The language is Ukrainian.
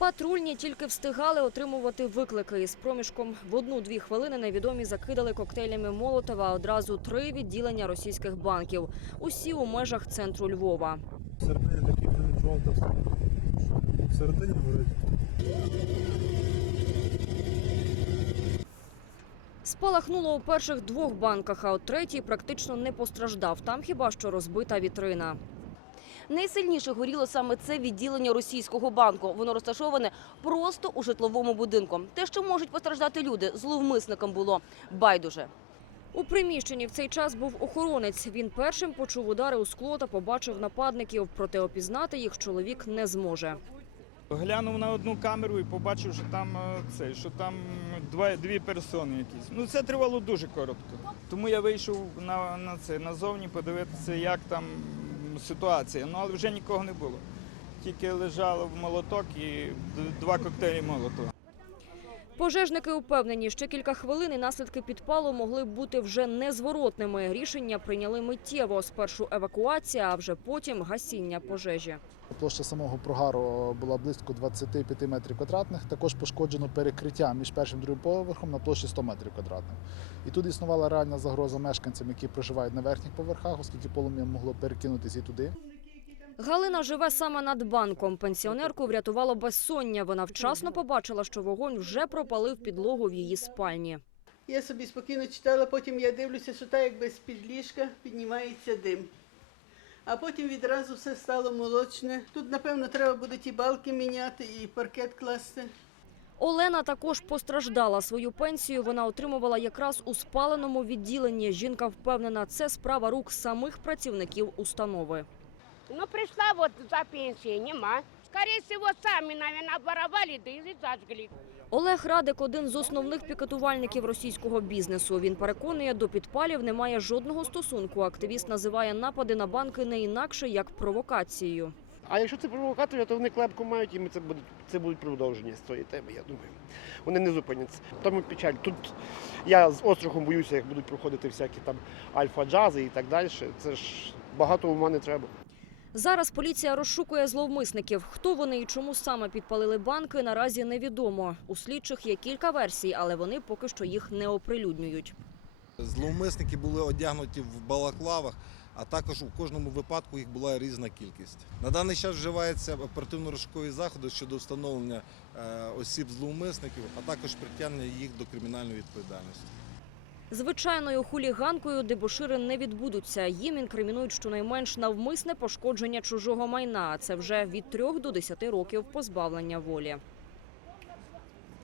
Патрульні тільки встигали отримувати виклики. Із проміжком в одну-дві хвилини невідомі закидали коктейлями Молотова одразу три відділення російських банків. Усі у межах центру Львова. Всередині такий жовта всередині горить. Спалахнуло у перших двох банках, а от третій практично не постраждав. Там хіба що розбита вітрина. Найсильніше горіло саме це відділення російського банку. Воно розташоване просто у житловому будинку. Те, що можуть постраждати люди, зловмисникам було байдуже. У приміщенні в цей час був охоронець. Він першим почув удари у скло та побачив нападників. Проте опізнати їх чоловік не зможе. Глянув на одну камеру і побачив, що там е, це, що там два, дві персони якісь. Ну це тривало дуже коротко. Тому я вийшов на, на це назовні подивитися, як там ситуація. Ну але вже нікого не було. Тільки лежало в молоток і два коктейлі молотова. Пожежники упевнені, ще кілька хвилин і наслідки підпалу могли бути вже незворотними. Рішення прийняли миттєво. Спершу евакуація, а вже потім гасіння пожежі. Площа самого прогару була близько 25 метрів квадратних. Також пошкоджено перекриття між першим і другим поверхом на площі 100 метрів квадратних. І тут існувала реальна загроза мешканцям, які проживають на верхніх поверхах, оскільки полум'я могло перекинутися і туди. Галина живе саме над банком. Пенсіонерку врятувало безсоння. Вона вчасно побачила, що вогонь вже пропалив підлогу в її спальні. Я собі спокійно читала, потім я дивлюся, що так якби з-під ліжка піднімається дим. А потім відразу все стало молочне. Тут, напевно, треба буде ті балки міняти і паркет класти. Олена також постраждала. Свою пенсію вона отримувала якраз у спаленому відділенні. Жінка впевнена, це справа рук самих працівників установи. Ну, пришла вот за пенсией, нема. Скорее всего, сами, наверное, обворовали, да и зажгли. Олег Радик один з основних пікетувальників російського бізнесу. Він переконує, до підпалів немає жодного стосунку. Активіст називає напади на банки не інакше як провокацією. А якщо це провокатори, то вони клепку мають, і ми це будуть це будуть продовження з цієї теми. Я думаю, вони не зупиняться. Тому печаль. Тут я з острахом боюся, як будуть проходити всякі там альфа-джази і так далі. Це ж багато ума не треба. Зараз поліція розшукує зловмисників. Хто вони і чому саме підпалили банки, наразі невідомо. У слідчих є кілька версій, але вони поки що їх не оприлюднюють. Зловмисники були одягнуті в балаклавах, а також у кожному випадку їх була різна кількість. На даний час вживаються оперативно-розшукові заходи щодо встановлення е, осіб зловмисників, а також притягнення їх до кримінальної відповідальності. Звичайною хуліганкою дебошири не відбудуться. Їм інкримінують щонайменш навмисне пошкодження чужого майна. Це вже від 3 до 10 років позбавлення волі.